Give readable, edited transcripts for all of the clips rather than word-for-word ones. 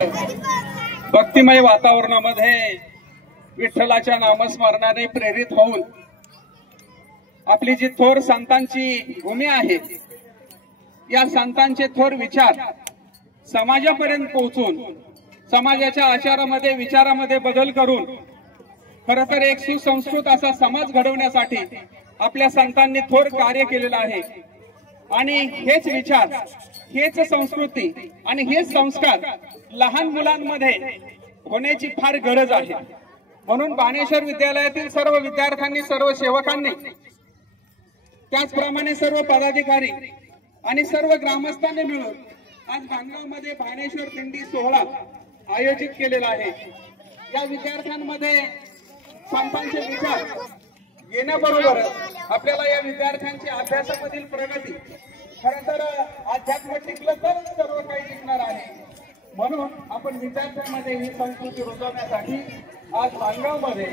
भक्तिमय वातावरणामध्ये विठ्ठलाच्या नामस्मरणाने प्रेरित होऊन आपली जी थोर संतांची भूमी आहे, या संतांचे थोर विचार समाजापर्यंत पोहोचून समाजाच्या आचारामध्ये विचारामध्ये बदल करून खरं तर एक सुसंस्कृत असा समाज घडवण्यासाठी आपल्या संतांनी थोर कार्य केलेलं आहे। आणि हेच विचार, हेच संस्कृती आणि हेच संस्कार लहान मुलांमध्ये होण्याची फार गरज आहे। म्हणून बाणेश्वर विद्यालयातील सर्व विद्यार्थ्यांनी, सर्व सेवकांनी, त्याचप्रमाणे सर्व पदाधिकारी आणि सर्व ग्रामस्थांनी मिळून आज भानगावमध्ये बाणेश्वर दिंडी सोहळा आयोजित केलेला आहे। या विद्यार्थ्यांमध्ये संतांचे विचार येण्याबरोबरच आपल्याला या विद्यार्थ्यांची अभ्यासामधील प्रगती, खरं तर अध्यात्म टिकलं तर सर्व काही टिकणार आहे। म्हणून आपण विद्यार्थ्यांमध्ये ही संस्कृती रुजवण्यासाठी आज भानगावमध्ये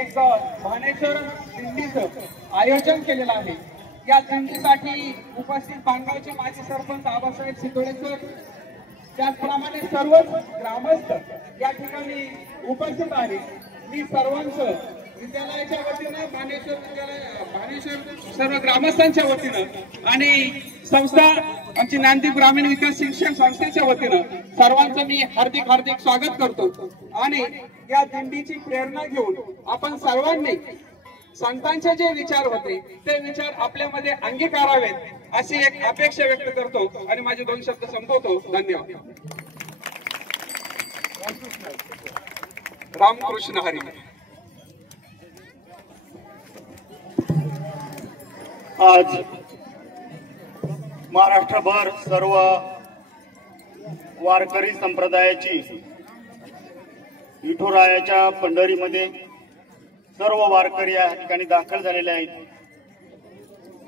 एक बाणेश्वर दिंडीचं आयोजन केलेलं आहे। या दिंडीसाठी उपस्थित भानगावचे माजी सरपंच आबासाहेब सितोळे सर, त्याचप्रमाणे सर्वच ग्रामस्थ या ठिकाणी उपस्थित आहेत। मी सर्वांचं विद्यालयाच्या वतीनं, बाणेश्वर सर्व ग्रामस्थांच्या वतीनं आणि संस्था आमची ज्ञानदीप ग्रामीण विकास शिक्षण संस्थेच्या वतीनं सर्वांचं मी हार्दिक हार्दिक स्वागत करतो। आणि या दिंडीची प्रेरणा घेऊन आपण सर्वांनी संतांचे जे विचार होते ते विचार आपल्यामध्ये अंगीकारावेत अशी एक अपेक्षा व्यक्त करतो आणि माझे 2 शब्द संपवतो। धन्यवाद। रामकृष्ण हरी। आज महाराष्ट्रभर सर्व वारकरी संप्रदायाची विठुरायाच्या पंढरीमध्ये सर्व वारकरी या ठिकाणी दाखल झालेले आहेत।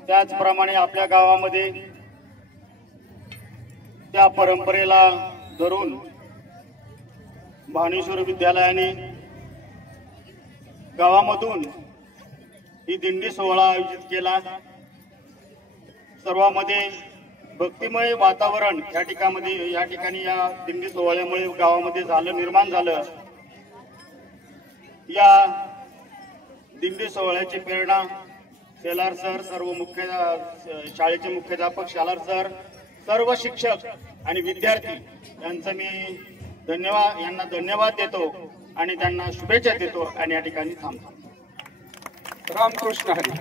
त्याचप्रमाणे आपल्या गावामध्ये त्या परंपरेला धरून बाणेश्वर विद्यालयाने गावामधून ही दिंडी सोहळा आयोजित केला। सर्वांमध्ये भक्तिमय वातावरण या ठिकाणी या दिंडी सोहळ्यामुळे गावामध्ये निर्माण झालं। या दिंडी सोहळ्याची प्रेरणा शेलार सर, सर्व शाळेचे मुख्याध्यापक शेलार सर, सर्व शिक्षक आणि विद्यार्थी यांचं मी धन्यवाद देतो आणि त्यांना शुभेच्छा देतो आणि या ठिकाणी थांबतो। रामकृष्ण हरी।